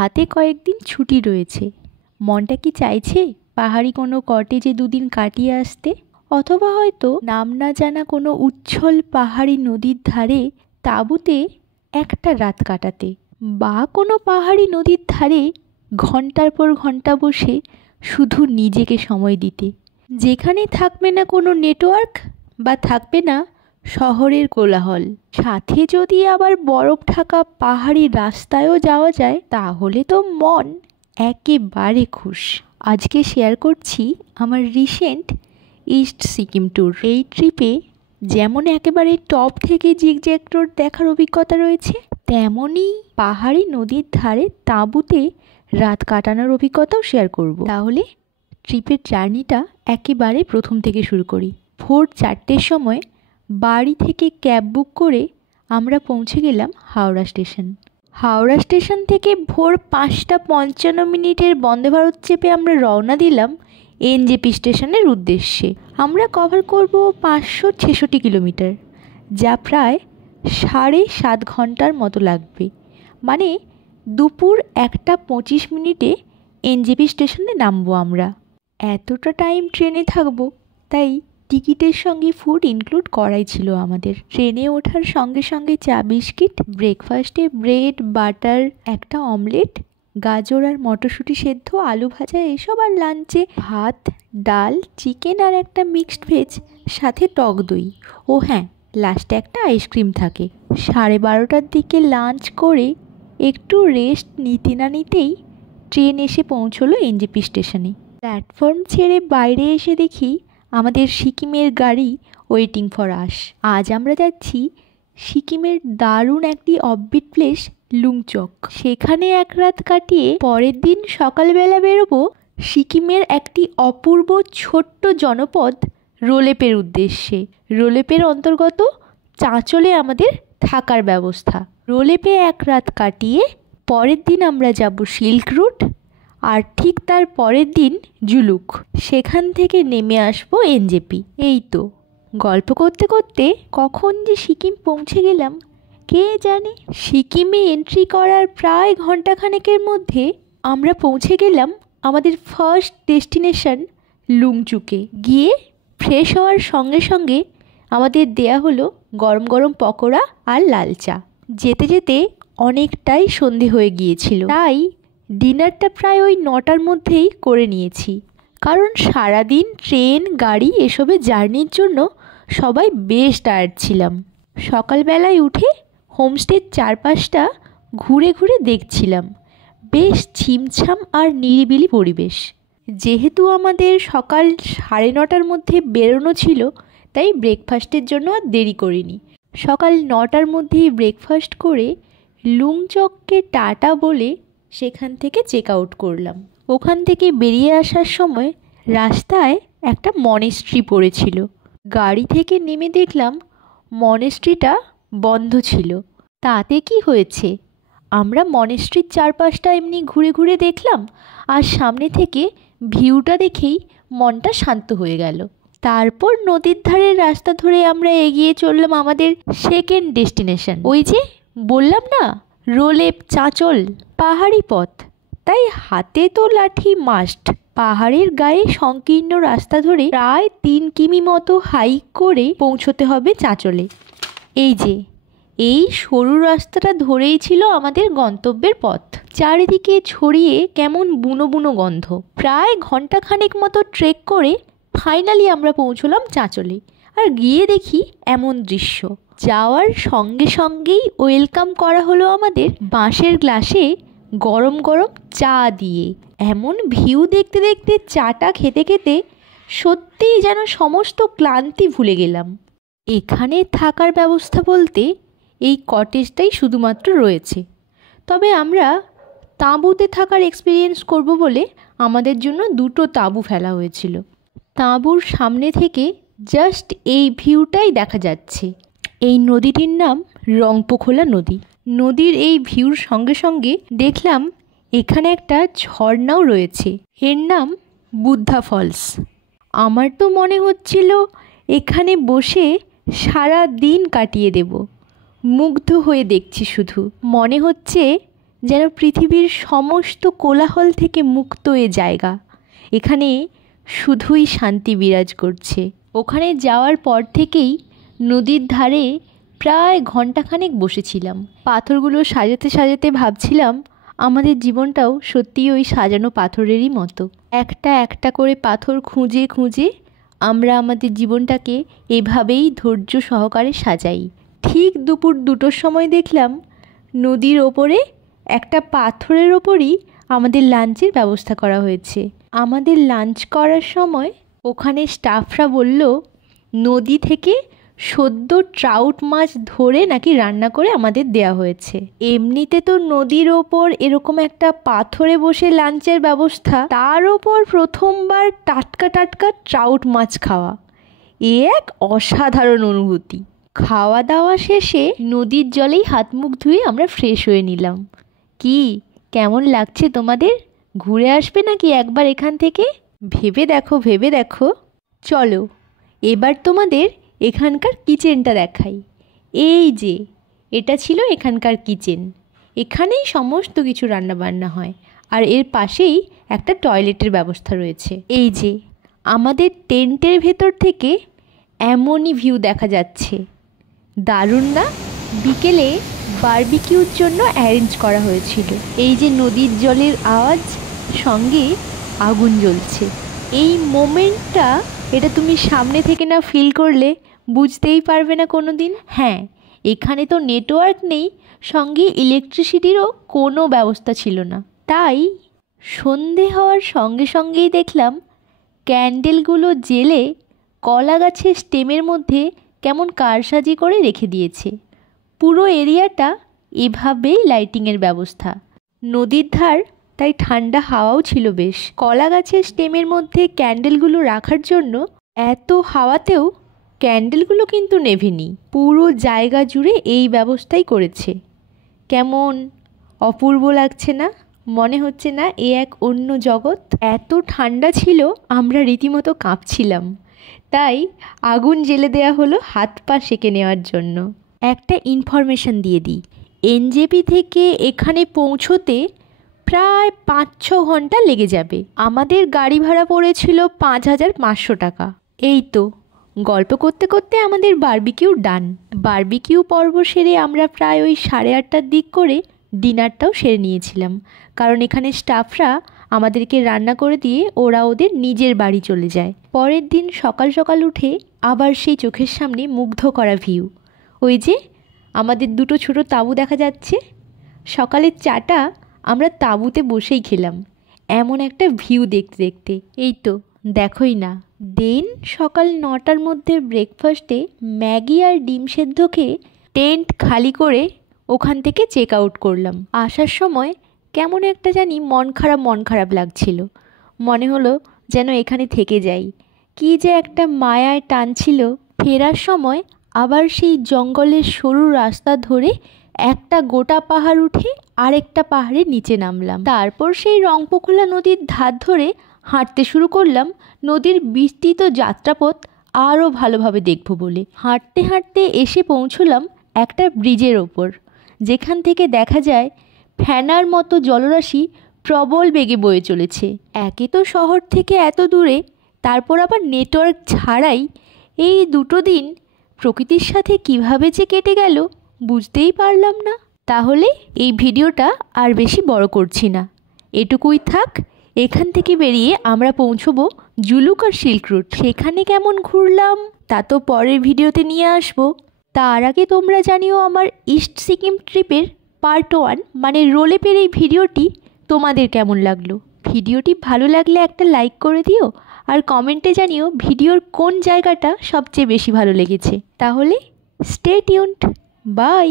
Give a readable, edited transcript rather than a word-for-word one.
হাতে কয়েকদিন ছুটি রয়েছে। মনটা কি চাইছে পাহাড়ি কোনো কটেজে দুদিন কাটিয়ে আসতে, অথবা হয়তো নাম না জানা কোনো উচ্ছল পাহাড়ি নদীর ধারে তাঁবুতে একটা রাত কাটাতে, বা কোনো পাহাড়ি নদীর ধারে ঘন্টার পর ঘন্টা বসে শুধু নিজেকে সময় দিতে, যেখানে থাকবে না কোনো নেটওয়ার্ক বা থাকবে না শহরের কোলাহল। সাথে যদি আবার বরফ ঢাকা পাহাড়ি রাস্তায়ও যাওয়া যায় তাহলে তো মন একেবারে খুশ। আজকে শেয়ার করছি আমার রিসেন্ট ইস্ট সিকিম ট্যুর। এই ট্রিপে যেমন একেবারে টপ থেকে জিগজ্যাগ রোড দেখার অভিজ্ঞতা রয়েছে, তেমনই পাহাড়ি নদীর ধারে তাঁবুতে রাত কাটানোর অভিজ্ঞতাও শেয়ার করব। তাহলে ট্রিপের জার্নিটা একেবারে প্রথম থেকে শুরু করি। ভোর 4টের সময় বাড়ি থেকে ক্যাব বুক করে আমরা পৌঁছে গেলাম হাওড়া স্টেশন। হাওড়া স্টেশন থেকে ভোর 5:55 বন্দে ভারত চেপে আমরা রওনা দিলাম এনজেপি স্টেশনের উদ্দেশ্যে। আমরা কভার করব 566 কিলোমিটার, যা প্রায় 7.5 ঘন্টার মতো লাগবে। মানে দুপুর 1:25 এনজেপি স্টেশনে নামবো আমরা। এতটা টাইম ট্রেনে থাকবো, তাই টিকিটের সঙ্গে ফুড ইনক্লুড করাই ছিল আমাদের। ট্রেনে ওঠার সঙ্গে সঙ্গে চা বিস্কিট, ব্রেকফাস্টে ব্রেড বাটার, একটা অমলেট, গাজর আর মটরশুঁটি সেদ্ধ, আলু ভাজা এসব, আর লাঞ্চে ভাত ডাল চিকেন আর একটা মিক্সড ভেজ, সাথে টক দই, ও হ্যাঁ লাস্টে একটা আইসক্রিম থাকে। 12:30টার দিকে লাঞ্চ করে একটু রেস্ট নিতে না নিতেই ট্রেন এসে পৌঁছলো এনজেপি স্টেশনে। প্ল্যাটফর্ম ছেড়ে বাইরে এসে দেখি আমাদের সিকিমের গাড়ি ওয়েটিং ফর আস। আজ আমরা যাচ্ছি সিকিমের দারুণ একটি অফবিট প্লেস লুংচক। সেখানে এক রাত কাটিয়ে পরের দিন সকালবেলা বেরোবো সিকিমের একটি অপূর্ব ছোট্ট জনপদ রোলেপের উদ্দেশ্যে। রোলেপের অন্তর্গত চাঁচলে আমাদের থাকার ব্যবস্থা। রোলেপে এক রাত কাটিয়ে পরের দিন আমরা যাব সিল্ক রুট, আর ঠিক তার পরের দিন জুলুক। সেখান থেকে নেমে আসবো এনজেপি। এই তো গল্প করতে করতে কখন যে সিকিম পৌঁছে গেলাম কে জানে। সিকিমে এন্ট্রি করার প্রায় ঘন্টাখানেকের মধ্যে আমরা পৌঁছে গেলাম আমাদের ফার্স্ট ডেস্টিনেশন লুংচুকে। গিয়ে ফ্রেশ হওয়ার সঙ্গে সঙ্গে আমাদের দেয়া হলো গরম গরম পকোড়া আর লাল চা। যেতে যেতে অনেকটাই সন্ধে হয়ে গিয়েছিল, তাই ডিনারটা প্রায় ওই 9টার মধ্যেই করে নিয়েছি। কারণ সারাদিন ট্রেন গাড়ি এসবে জার্নির জন্য সবাই বেশ টায়ার্ড ছিলাম। সকালবেলায় উঠে হোমস্টের চারপাশটা ঘুরে ঘুরে দেখছিলাম। বেশ ছিমছাম আর নিরিবিলি পরিবেশ। যেহেতু আমাদের সকাল 9:30টার মধ্যে বেরোনো ছিল, তাই ব্রেকফাস্টের জন্য আর দেরি করিনি। সকাল 9টার মধ্যেই ব্রেকফাস্ট করে লুংচককে টাটা বলে সেখান থেকে চেক আউট করলাম। ওখান থেকে বেরিয়ে আসার সময় রাস্তায় একটা মনেস্ট্রি পড়েছিল। গাড়ি থেকে নেমে দেখলাম মনেস্ট্রিটা বন্ধ ছিল। তাতে কি হয়েছে, আমরা মনেস্ট্রির চারপাশটা এমনি ঘুরে ঘুরে দেখলাম, আর সামনে থেকে ভিউটা দেখেই মনটা শান্ত হয়ে গেল। তারপর নদীর ধারের রাস্তা ধরে আমরা এগিয়ে চললাম আমাদের সেকেন্ড ডেস্টিনেশন। ওই যে বললাম না, রোলেপ চাঁচল পাহাড়ি পথ, তাই হাতে তো লাঠি মাস্ট। পাহাড়ের গায়ে সংকীর্ণ রাস্তা ধরে প্রায় 3 কিমি মতো হাইক করে পৌঁছতে হবে চাঁচলে। এই যে এই সরু রাস্তাটা ধরেই ছিল আমাদের গন্তব্যের পথ। চারিদিকে ছড়িয়ে কেমন বুনো বুনো গন্ধ। প্রায় ঘন্টাখানেক মতো ট্রেক করে ফাইনালি আমরা পৌঁছলাম চাঁচলে। আর গিয়ে দেখি এমন দৃশ্য। যাওয়ার সঙ্গে সঙ্গেই ওয়েলকাম করা হলো আমাদের বাঁশের গ্লাসে গরম গরম চা দিয়ে। এমন ভিউ দেখতে দেখতে চাটা খেতে খেতে সত্যিই যেন সমস্ত ক্লান্তি ভুলে গেলাম। এখানে থাকার ব্যবস্থা বলতে এই কটেজটাই শুধুমাত্র রয়েছে। তবে আমরা তাঁবুতে থাকার এক্সপিরিয়েন্স করব বলে আমাদের জন্য 2টো তাঁবু ফেলা হয়েছিল। তাঁবুর সামনে থেকে জাস্ট এই ভিউটাই দেখা যাচ্ছে। এই নদীটির নাম রংপোখোলা নদী। নদীর এই ভিউর সঙ্গে সঙ্গে দেখলাম এখানে একটা ঝর্ণাও রয়েছে। এর নাম বুদ্ধা ফলস। আমার তো মনে হচ্ছিল এখানে বসে সারা দিন কাটিয়ে দেব। মুগ্ধ হয়ে দেখছি শুধু। মনে হচ্ছে যেন পৃথিবীর সমস্ত কোলাহল থেকে মুক্ত এ জায়গা। এখানে শুধুই শান্তি বিরাজ করছে। ওখানে যাওয়ার পর থেকেই নদীর ধারে প্রায় ঘণ্টাখানেক বসেছিলাম। পাথরগুলো সাজাতে সাজাতে ভাবছিলাম আমাদের জীবনটাও সত্যিই ওই সাজানো পাথরেরই মতো। একটা একটা করে পাথর খুঁজে খুঁজে আমরা আমাদের জীবনটাকে এভাবেই ধৈর্য সহকারে সাজাই। ঠিক দুপুর 2টোর সময় দেখলাম নদীর ওপরে একটা পাথরের ওপরই আমাদের লাঞ্চের ব্যবস্থা করা হয়েছে। আমাদের লাঞ্চ করার সময় ওখানে স্টাফরা বলল নদী থেকে সদ্য ট্রাউট মাছ ধরে নাকি রান্না করে আমাদের দেয়া হয়েছে। এমনিতে তো নদীর ওপর এরকম একটা পাথরে বসে লাঞ্চের ব্যবস্থা, তার ওপর প্রথমবার টাটকা টাটকা ট্রাউট মাছ খাওয়া, এ এক অসাধারণ অনুভূতি। খাওয়া দাওয়া শেষে নদীর জলেই হাত মুখ ধুয়ে আমরা ফ্রেশ হয়ে নিলাম। কি কেমন লাগছে তোমাদের? ঘুরে আসবে নাকি একবার এখান থেকে? ভেবে দেখো ভেবে দেখো। চলো এবার তোমাদের এখানকার কিচেনটা দেখাই। এই যে এটা ছিল এখানকার কিচেন। এখানেই সমস্ত কিছু রান্নাবান্না হয়, আর এর পাশেই একটা টয়লেটের ব্যবস্থা রয়েছে। এই যে আমাদের টেন্টের ভেতর থেকে এমনই ভিউ দেখা যাচ্ছে, দারুণ না? বিকেলে বারবিকিউর জন্য অ্যারেঞ্জ করা হয়েছিল। এই যে নদীর জলের আওয়াজ, সঙ্গে আগুন জ্বলছে। এই মোমেন্টটা এটা তুমি সামনে থেকে না ফিল করলে বুঝতেই পারবে না কোনো দিন। হ্যাঁ, এখানে তো নেটওয়ার্ক নেই, সঙ্গে ইলেকট্রিসিটিরও কোনো ব্যবস্থা ছিল না। তাই সন্ধে হওয়ার সঙ্গে সঙ্গেই দেখলাম ক্যান্ডেলগুলো জেলে কলা গাছের স্টেমের মধ্যে কেমন কারসাজি করে রেখে দিয়েছে। পুরো এরিয়াটা এভাবেই লাইটিংয়ের ব্যবস্থা। নদীর ধার, তাই ঠান্ডা হাওয়াও ছিল বেশ। কলা গাছের স্টেমের মধ্যে ক্যান্ডেলগুলো রাখার জন্য এত হাওয়াতেও ক্যান্ডেলগুলো কিন্তু নেভেনি। পুরো জায়গা জুড়ে এই ব্যবস্থাই করেছে। কেমন অপূর্ব লাগছে না? মনে হচ্ছে না এ এক অন্য জগৎ? এত ঠান্ডা ছিল আমরা রীতিমতো কাঁপছিলাম। তাই আগুন জ্বেলে দেওয়া হলো হাত পা সেঁকে নেওয়ার জন্য। একটা ইনফরমেশন দিয়ে দিই, এনজেপি থেকে এখানে পৌঁছোতে প্রায় 5-6 ঘন্টা লেগে যাবে। আমাদের গাড়ি ভাড়া পড়েছিল 5,500 টাকা। এই তো গল্প করতে করতে আমাদের বারবিকিউ ডান। বারবিকিউ পর্ব সেরে আমরা প্রায় ওই 8:30টার দিক করে ডিনারটাও সেরে নিয়েছিলাম, কারণ এখানে স্টাফরা আমাদেরকে রান্না করে দিয়ে ওরা ওদের নিজের বাড়ি চলে যায়। পরের দিন সকাল সকাল উঠে আবার সেই চোখের সামনে মুগ্ধ করা ভিউ। ওই যে আমাদের 2টো ছোটো তাঁবু দেখা যাচ্ছে। সকালের চাটা আমরা তাঁবুতে বসেই খেলাম, এমন একটা ভিউ দেখতে দেখতে। এই তো দেখোই না। দেন সকাল 9টার মধ্যে ব্রেকফাস্টে ম্যাগি আর ডিম সেদ্ধ খেয়ে টেন্ট খালি করে ওখান থেকে চেক আউট করলাম। আসার সময় কেমন একটা জানি মন খারাপ লাগছিল। মনে হলো যেন এখানে থেকে যাই। কি যে একটা মায়ায় টানছিল। ফেরার সময় আবার সেই জঙ্গলের সরু রাস্তা ধরে একটা গোটা পাহাড় উঠে আরেকটা পাহাড়ের নিচে নামলাম। তারপর সেই রংপুখোলা নদীর ধার ধরে হাঁটতে শুরু করলাম নদীর বিস্তৃত যাত্রাপথ আরও ভালোভাবে দেখব বলে। হাঁটতে হাঁটতে এসে পৌঁছলাম একটা ব্রিজের ওপর, যেখান থেকে দেখা যায় ফ্যানার মতো জলরাশি প্রবল বেগে বয়ে চলেছে। একে তো শহর থেকে এত দূরে, তারপর আবার নেটওয়ার্ক ছাড়াই এই 2টো দিন প্রকৃতির সাথে কিভাবে যে কেটে গেল বুঝতেই পারলাম না। তাহলে এই ভিডিওটা আর বেশি বড় করছি না, এটুকুই থাক। এখান থেকে বেরিয়ে আমরা পৌঁছবো জুলুক আর সিল্ক রুট। সেখানে কেমন ঘুরলাম তা তো পরের ভিডিওতে নিয়ে আসবো। তার আগে তোমরা জানিও আমার ইস্ট সিকিম ট্রিপের পার্ট 1 মানে রোলেপের এই ভিডিওটি তোমাদের কেমন লাগলো। ভিডিওটি ভালো লাগলে একটা লাইক করে দিও, আর কমেন্টে জানিও ভিডিওর কোন জায়গাটা সবচেয়ে বেশি ভালো লেগেছে। তাহলে স্টে টিউনড, বাই।